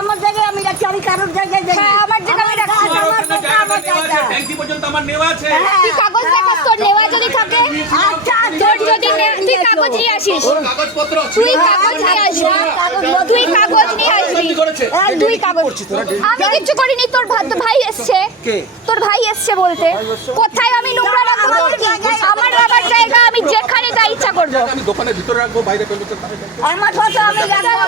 আমার জায়গায় আমি রাখছি, আমি কারোর জায়গায় যাই না। আমার জায়গায় আমি রাখছি না। আমার জায়গা, আমার জায়গা। ট্যাঙ্কি পর্যন্ত আমার নেওয়া আছে। তুই কাগজ দেখাস, তোর নেওয়া যদি থাকে আচ্ছা, তোর যদি তুই কাগজ নিয়ে আসিস, ওর কাগজপত্র তুই কাগজ নিয়ে আসবি, তুই কাগজ নিয়ে আসবি, তুই কাগজ। আমি কিচ্ছু করিনি, তোর ভাই এসছে, তোর ভাই এসছে বলতে। কোথায় আমি নোংরা রাখবো? আমার বাবার জায়গা, আমি যেখানে যা ইচ্ছা করবো। আমি দোকানের ভিতরে রাখবো, বাইরে ফেলবো। আমার কথা আমি রাখবো,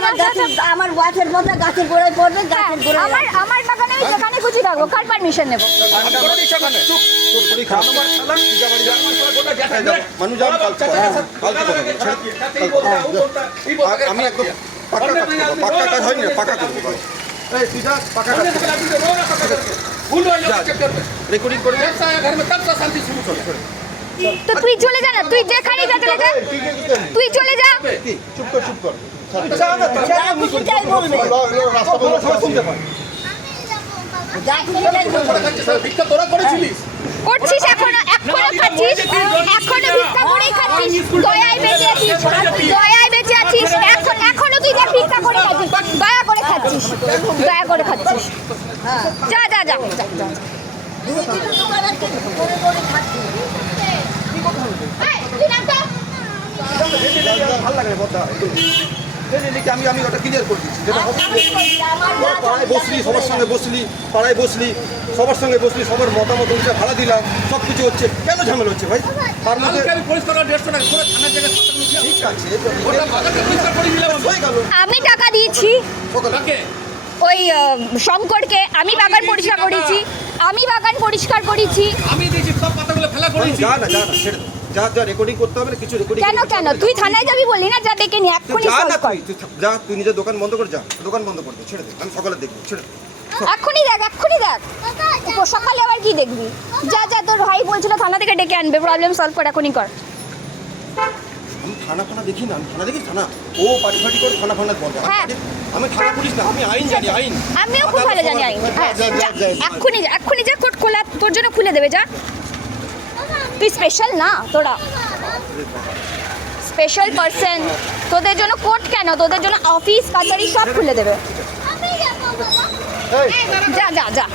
আমার গাছের কথা গাছের গোড়ায় পড়বে, গাছের গোড়ায় আমার বাগানে আমি যেখানে খুশি থাকবো, কার পারমিশন নেবো? আমি একদম পাক্কা কাজ হয়নি, পাক্কা করবো। রেকর্ডিং করে তো তুই চলে যা না, তুই যেখানে যা চলে যা, তুই চলে যা। চুপ কর, চুপ কর। যা খুশি তাই বলবে, শুনতে পাই। যা খুশি তাই বলবে। ভিক্ষা তোরা করেছিলিস? করছিস, এখনো খাচ্ছিস, এখনো ভিক্ষা করেই খাচ্ছিস, দয়ায় বেঁচে আছিস, দয়ায় বেঁচে আছিস, এখনো তুই যা ভিক্ষা করে খাচ্ছিস, দয়া করে খাচ্ছিস, দয়া করে খাচ্ছিস। যা যা যা যা। দুই দিনের দোকান আছে, করে করে খাচ্ছি। ভালো লাগে বদা আমি ওটা ক্লিয়ার করে দিচ্ছি। যেটা হবে পাড়ায় বসলি, সবার সঙ্গে বসলি, পাড়ায় বসলি, সবার সঙ্গে বসলি, সবার মতামত অনুযায়ী ভাড়া দিলাম, সব কিছু হচ্ছে, কেন ঝামেলা হচ্ছে ভাই? তার মধ্যে আমি পরিষ্কার 150 টাকা করে থানার জায়গায় ঠিক আছে, ওটা বাগানটা পরিষ্কার করে দিলাম আমি। হয়ে গেল। আমি টাকা দিয়েছি কাকে? ওই শঙ্করকে, আমি বাগান পরিষ্কার করেছি, আমি বাগান পরিষ্কার করেছি। আমি দিয়েছি সব পাতাগুলো ফেলা করেছি। যা না ছেড়ে দে। যা রেকর্ডিং করতে হবে না, কিছু রেকর্ডিং কেন তুই থানায় যাবি বললি না? যা ডেকে নি, এক্ষুনি যা solve না, কর। যা, তুই নিজের দোকান বন্ধ করে যা, দোকান বন্ধ করে দে, ছেড়ে দে, আমি সকালে দেখবো, ছেড়ে দে। এক্ষুনি দেখ, এক্ষুনি দেখ। সকালে আবার কি দেখবি? যা যা, তোর ভাই বলছিল থানা থেকে ডেকে আনবে, প্রবলেম সলভ কর, এখনই কর। আমি থানা দেখি না, আমি থানা দেখি, থানা ও পাটি ফাটি করে থানা বন্ধ। হ্যাঁ। আমি থানা পুলিশ না, আমি আইন জানি, আইন। আমিও খুব ভালো জানি আইন। হ্যাঁ, যা, এক্ষুনি যা, কোর্ট খোলা তোর জন্য খুলে দেবে, যা। তুই স্পেশাল না, তোরা স্পেশাল পারসন, তোদের জন্য কোর্ট কেন, তোদের জন্য অফিস কাছারি সব খুলে দেবে। যা যা যা।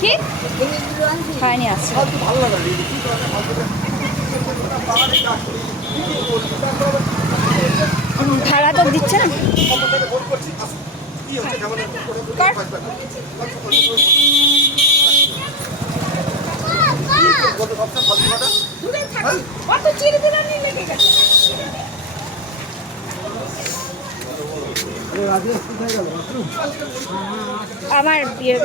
কি হ্যাঁ নিয়ে আসছি। ভালো লাগে ভাড়া তো দিচ্ছে না। কি হচ্ছে কেমন আমার বিয়ে